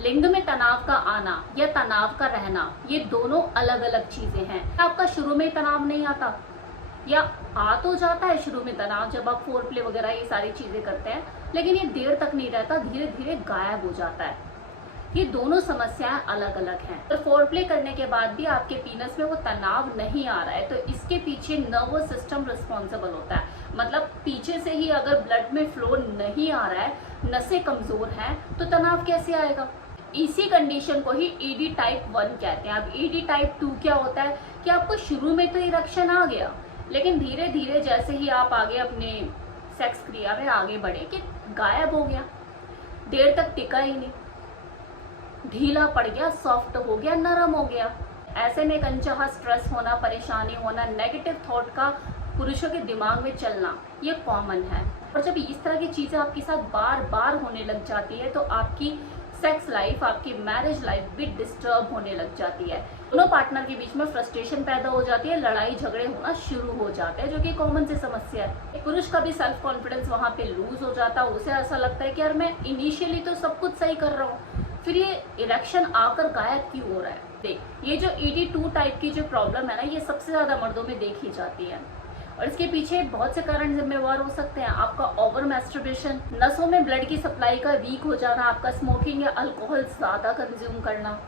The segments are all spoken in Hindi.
लिंग में तनाव का आना या तनाव का रहना, ये दोनों अलग अलग चीजें हैं। आपका शुरू में तनाव नहीं आता या आ तो जाता है शुरू में तनाव जब आप फोर प्ले वगैरह ये सारी चीजें करते हैं, लेकिन ये देर तक नहीं रहता, धीरे धीरे गायब हो जाता है। ये दोनों समस्याएं अलग अलग हैं। तो फोर प्ले करने के बाद भी आपके पीनस में वो तनाव नहीं आ रहा है, तो इसके पीछे नर्वस सिस्टम रिस्पॉन्सिबल होता है। मतलब पीछे से ही अगर ब्लड में फ्लो नहीं आ रहा है, नसें कमजोर हैं, तो तनाव कैसे आएगा। इसी कंडीशन को ही ईडी टाइप 1 कहते हैं। अब ईडी टाइप 2 क्या होता है कि आपको शुरू में तो इरेक्शन आ गया, लेकिन धीरे धीरे जैसे ही आप आगे अपने सेक्स क्रिया में आगे बढ़े कि गायब हो गया, देर तक टिका ही नहीं, ढीला पड़ गया, सॉफ्ट हो गया, नरम हो गया। ऐसे में अनचाहा स्ट्रेस होना, परेशानी होना, नेगेटिव थॉट का पुरुषों के दिमाग में चलना, ये कॉमन है। और जब इस तरह की चीजें आपके साथ बार बार होने लग जाती है, तो आपकी सेक्स लाइफ, आपकी मैरिज लाइफ भी डिस्टर्ब होने लग जाती है। दोनों पार्टनर के बीच में फ्रस्ट्रेशन पैदा हो जाती है, लड़ाई झगड़े होना शुरू हो जाते हैं, जो कि कॉमन सी समस्या है। पुरुष का भी सेल्फ कॉन्फिडेंस वहां पे लूज हो जाता है। उसे ऐसा लगता है कि यार मैं इनिशियली तो सब कुछ सही कर रहा हूँ, फिर ये इरेक्शन आकर गायब क्यों हो रहा है। देख, ये जो ED2 टाइप की जो प्रॉब्लम है ना, ये सबसे ज्यादा मर्दों में देखी जाती है, और इसके पीछे बहुत से कारण जिम्मेवार हो सकते हैं। आपका ओवर मैस्टरबेशन, नसों में ब्लड की सप्लाई का वीक हो जाना, आपका स्मोकिंग या अल्कोहल ज्यादा कंज्यूम करना,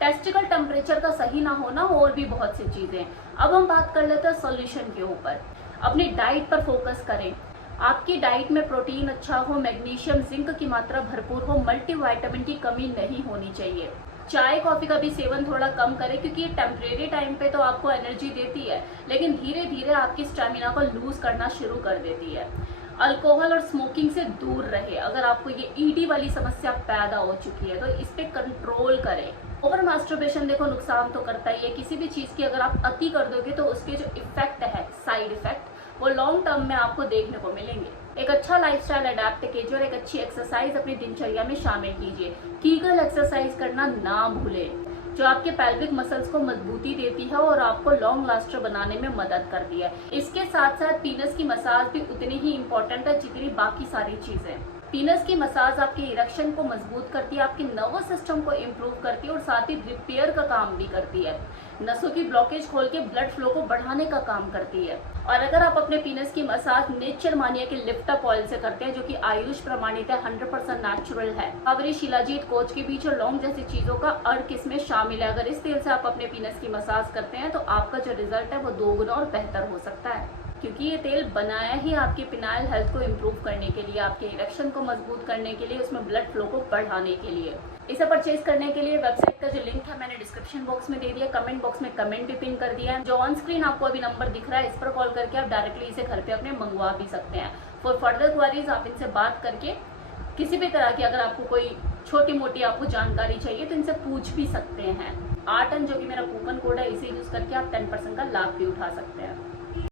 टेस्टिकल टेम्परेचर का सही ना होना, और भी बहुत सी चीजें। अब हम बात कर लेते हैं सॉल्यूशन के ऊपर। अपनी डाइट पर फोकस करें। आपकी डाइट में प्रोटीन अच्छा हो, मैग्नीशियम जिंक की मात्रा भरपूर हो, मल्टीविटामिन की कमी नहीं होनी चाहिए। चाय कॉफी का भी सेवन थोड़ा कम करें, क्योंकि ये टेम्परेरी टाइम पे तो आपको एनर्जी देती है, लेकिन धीरे धीरे आपकी स्टेमिना को लूज करना शुरू कर देती है। अल्कोहल और स्मोकिंग से दूर रहे। अगर आपको ये ईडी वाली समस्या पैदा हो चुकी है, तो इस पे कंट्रोल करें। ओवर मास्टरबेशन देखो नुकसान तो करता ही है। किसी भी चीज की अगर आप अति कर दोगे, तो उसके जो इफेक्ट है, साइड इफेक्ट, वो लॉन्ग टर्म में आपको देखने को मिलेंगे। एक अच्छा लाइफस्टाइल अडेप्ट कीजिए और एक अच्छी एक्सरसाइज अपनी दिनचर्या में शामिल कीजिए। कीगल एक्सरसाइज करना ना भूलें, जो आपके पेल्विक मसल्स को मजबूती देती है और आपको लॉन्ग लास्टर बनाने में मदद करती है। इसके साथ साथ पीनस की मसाज भी उतनी ही इम्पोर्टेंट है जितनी बाकी सारी चीजें। पीनस की मसाज आपके इरेक्शन को मजबूत करती है, आपके नर्वस सिस्टम को इम्प्रूव करती है और साथ ही रिपेयर का काम भी करती है। नसों की ब्लॉकेज खोल के ब्लड फ्लो को बढ़ाने का काम करती है। और अगर आप अपने पीनस की मसाज नेचर मानिया के लिफ्ट अप ऑयल से करते हैं, जो कि आयुष प्रमाणित है, 100% नेचुरल है, अवरी शिलाजीत कोच के बीच और लौंग जैसी चीजों का अर्क इसमें शामिल है। अगर इस तेल से आप अपने पीनस की मसाज करते हैं, तो आपका जो रिजल्ट है वो 2 गुना और बेहतर हो सकता है, क्योंकि ये तेल बनाया ही आपकी पिनाइल हेल्थ को इम्प्रूव करने के लिए, आपके इरेक्शन को मजबूत करने के लिए, उसमें ब्लड फ्लो को बढ़ाने के लिए। इसे परचेज करने के लिए वेबसाइट का जो लिंक है मैंने डिस्क्रिप्शन बॉक्स में दे दिया, कमेंट बॉक्स में कमेंट भी पिन कर दिया है। जो ऑन स्क्रीन आपको अभी नंबर दिख रहा है, इस पर कॉल करके आप डायरेक्टली इसे घर पे अपने मंगवा भी सकते हैं। फॉर फर्दर क्वारीज आप इनसे बात करके किसी भी तरह की, अगर आपको कोई छोटी मोटी आपको जानकारी चाहिए, तो इनसे पूछ भी सकते हैं। 8 जो कि मेरा कूपन कोड है, इसे यूज करके आप 10% का लाभ भी उठा सकते हैं।